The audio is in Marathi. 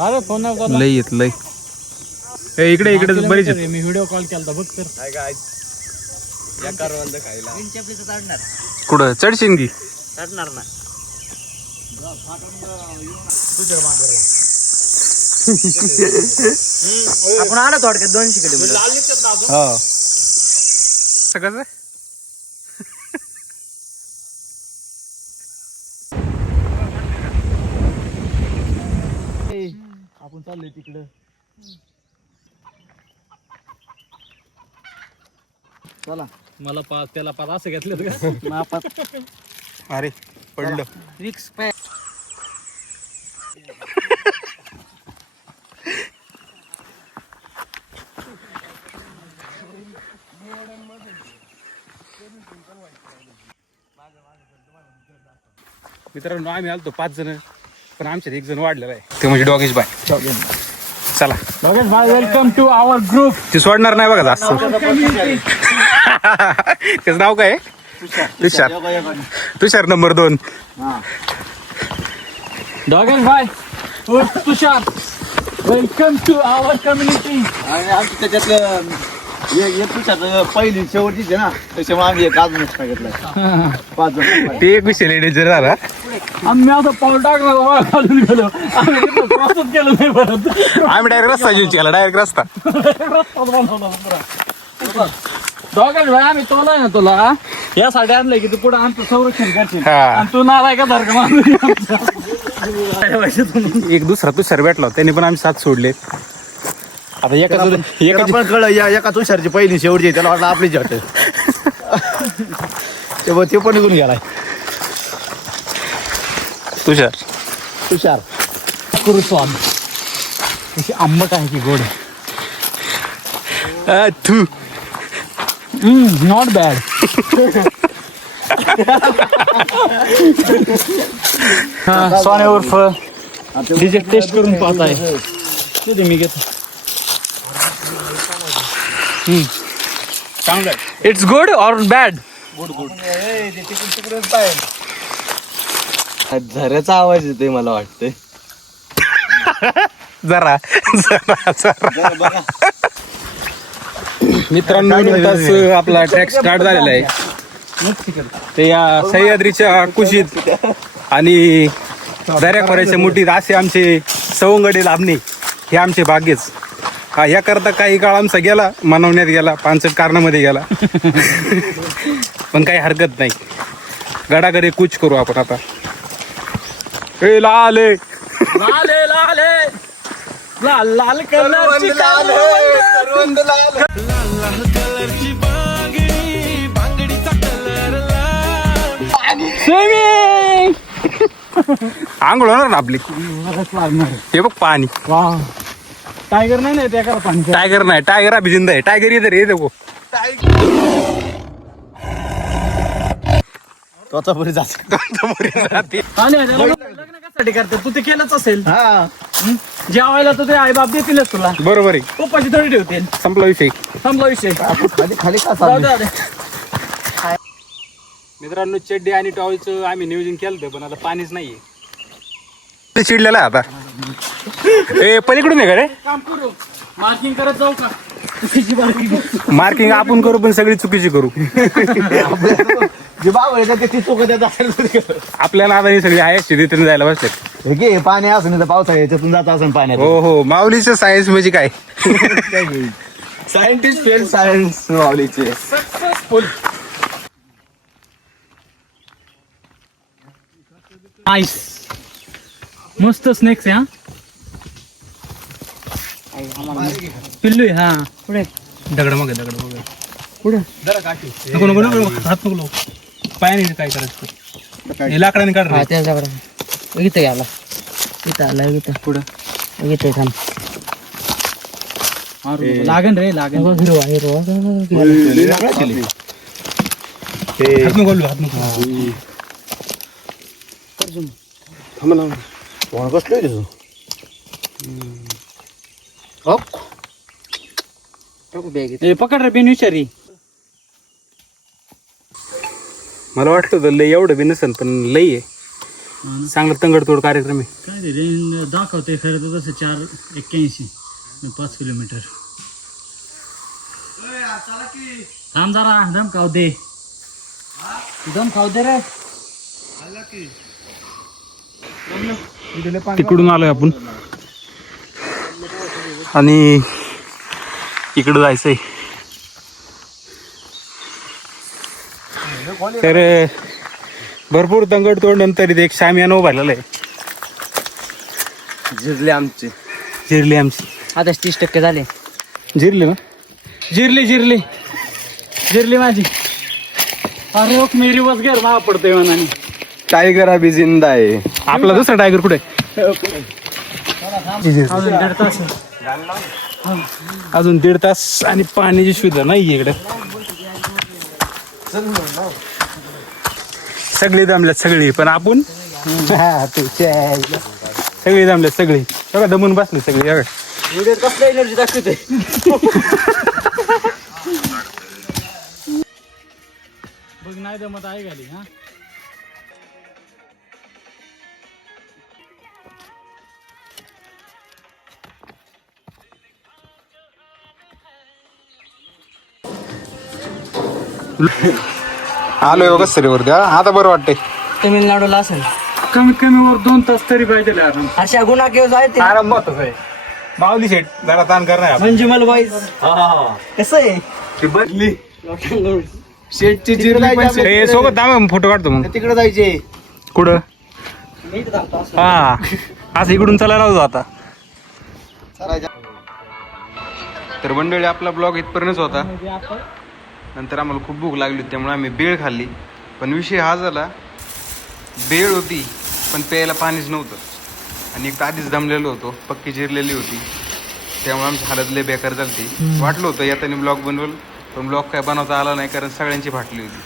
अरे फोन लय येत लय. इकडे इकडे बरीच आहेत. मी व्हिडिओ कॉल केला बघ तर. कुठं चढशील की? चढणार ना. आपण आलो थोडक्यात 200 किलोमीटर. हो सगळं आपण चाललोय तिकडं. चला मला पाच त्याला पाच असं घेतलं का? अरे पडलं. रिक्स मित्रांनो आम्ही आलतो 5 जण पण आमच्यात 1 जण वाढलेला आहे ते म्हणजे डॉगेश बाय. चला वेलकम टू आवर ग्रुप. ते सोडणार नाही बघा जास्त. त्याचं नाव काय? तुषार. तुषार नंबर 2. डॉगेश भाई तुषार वेलकम टू आवर कम्युनिटी. आणि आमचं त्याच्यातलं एक तुषार पहिली शेवटचीच आहे ना, त्याच्यामुळे आम्ही एक अजून एक्स्ट्रा घेतलाय. 5 जण. ते एक विषय डेंजर झाला. आम्ही आता पाऊल टाकला गेलो. क्रॉसच केलं नाही परत. आम्ही डायरेक्ट रस्ता चेंज केला. डायरेक्ट रस्ता. डॉगेश भाई आम्ही तोलाय ना तुला यासाठी आणलंय की तू पुढे आमचं संरक्षण करशील. हा. आणि तू नालाय का सारखं माणूस. एक दुसरा तुषार भेटला होता, त्याने पण आम्ही 7 सोडले. आता एका पण कळलं एका तुषारची पहिली शेवटची आहे, त्याला वाटलं आपलीच वाटत. ते पण निघून गेलाय. तुषार करू स्वाद कशी आंबट आहे की गोड. तू नॉट बॅड. सोने उर्फ डीजे टेस्ट करून पाहत आहे. ते मी घेतो. इट्स गुड और बॅड? झऱ्याचा आवाज येतोय मला वाटतंय. जरा जरा मित्रांनो नुकताच आपला ट्रॅक स्टार्ट झालेला आहे. ते या सह्याद्रीच्या कुशीत आणि दर्याखोऱ्याच्या मुठीत असे आमचे सवंगडी लाभणे हे आमचे भाग्यच. हा याकरता काही काळ आमचा गेला, मनवण्यात गेला, 5 कारणामध्ये गेला. पण काही हरकत नाही. गडागडे कूच करू आपण आता. ए लाले लाले लाले लाल लाल कलरची करवंद लाल. स्विमिंग आंघोळ होणार ना आपली. हे बघ पाणी. वा टायगर नाही ना त्या पाणी. टायगर नाही, टायगर अभी जिंदा है. टायगर इधर ये देखो. तोतापुरी जाते. लग्न कशासाठी करते तू? ते केलंच असेल. हा जेवायला तर ते आई बाप देतीलच तुला. बरोबर आहे. पप्पाची थोडी ठेवतील. संपला विषय. संपला विषय. खाली खाली का जाऊ दे, जाऊ दे. मित्रांनो चड्डी आणि टॉवेलचं आम्ही नियोजन केलं होतं, पण आता पाणीच नाहीये. ते चिडलेला आहे आता. ए पलीकडून आहे का रे? काम करू मार्किंग करत जाऊ का? मार्किंग आपण करू पण सगळी चुकीची करू. जे बाबा येतात ते ती चुकत येतात. आपल्या नादाने सगळी आयसची तिथे जायला बसले. घे पाणी असं तर पावसाळ्यात याच्यातून जात असं पाण्यात. हो हो माऊलीचं सायन्स म्हणजे काय? सायंटिस्ट फेल सायन्स माऊलीचे. सक्सेसफुल. नाईस मस्त स्नेक्स आहे. हा पिल्लू आहे. हा पुढे दगड मग दगड मग पुढे नको नको नको हात नको पायाने काय करायचं? हे लाकडाने काढ रे. इथं गेला. इथं आला. इथं पुढं इथे थांब. लागन रे लागन. हिरवा हिरवा हात नको घालू, हात नको. कसलं पकड रे बेनिफिशरी. मला वाटतं होतं लय एवढं बी नसेल पण लय आहे. चांगला तंगडतोड कार्यक्रम आहे. काय ते रेंज दाखवते खरं तर तसं 481 5 किलोमीटर. थांब जरा दम खाऊ दे रे. तिकडून आलोय आपण आणि इकडं जायचंय. तर भरपूर तंगडतोड नंतर इथे एक शामियाना उभारलेला आहे. जिरले आमचे. जिरली आमची. आता 30% झाले. जिरली ना. जिरली माझी. अरे ओक मेरी बस घर मा पडतोय मनाने. टायगर अभी जिंदा आहे. आपला दुसरा टायगर कुठे अजून 1.5 तास. अजून 1.5 तास आणि पाण्याची सुविधा नाही इकडे. सगळी दमल्यात सगळी पण आपण सगळी दमल्यात सगळी बघा दमून बसली सगळी बघा. व्हिडिओ कसला एनर्जी दाखवते. बघ नाही दमत आहे गाडी. हा आलोय बघा सरीवरती. आता बरं वाटतंय. तमिळनाडूला असेल कमीत कमी वर 2 तास तरी पाहिजे आराम. अशा गुन्हा केव्हा जायचे आराम महत्वाचा आहे. माऊली शेट जरा ताण करणार म्हणजे मला वाईज कसं आहे शेटची जिरली सोबत दाम फोटो काढतो मग. तिकडे जायचे. कुठं हा असं इकडून चला राहतो आता. तर मंडळी आपला ब्लॉग इथपर्यंतच होता. नंतर आम्हाला खूप भूक लागली त्यामुळे आम्ही बेळ खाल्ली. पण विषय हा झाला बेळ होती पण प्यायला पाणीच नव्हतं आणि एक आधीच दमलेलो होतो. पक्की जिरलेली होती त्यामुळे आमची हालत लय बेकार झाली. वाटलं होतं याताने ब्लॉग बनवलं पण ब्लॉग काय बनवता आला नाही कारण सगळ्यांची फाटली होती.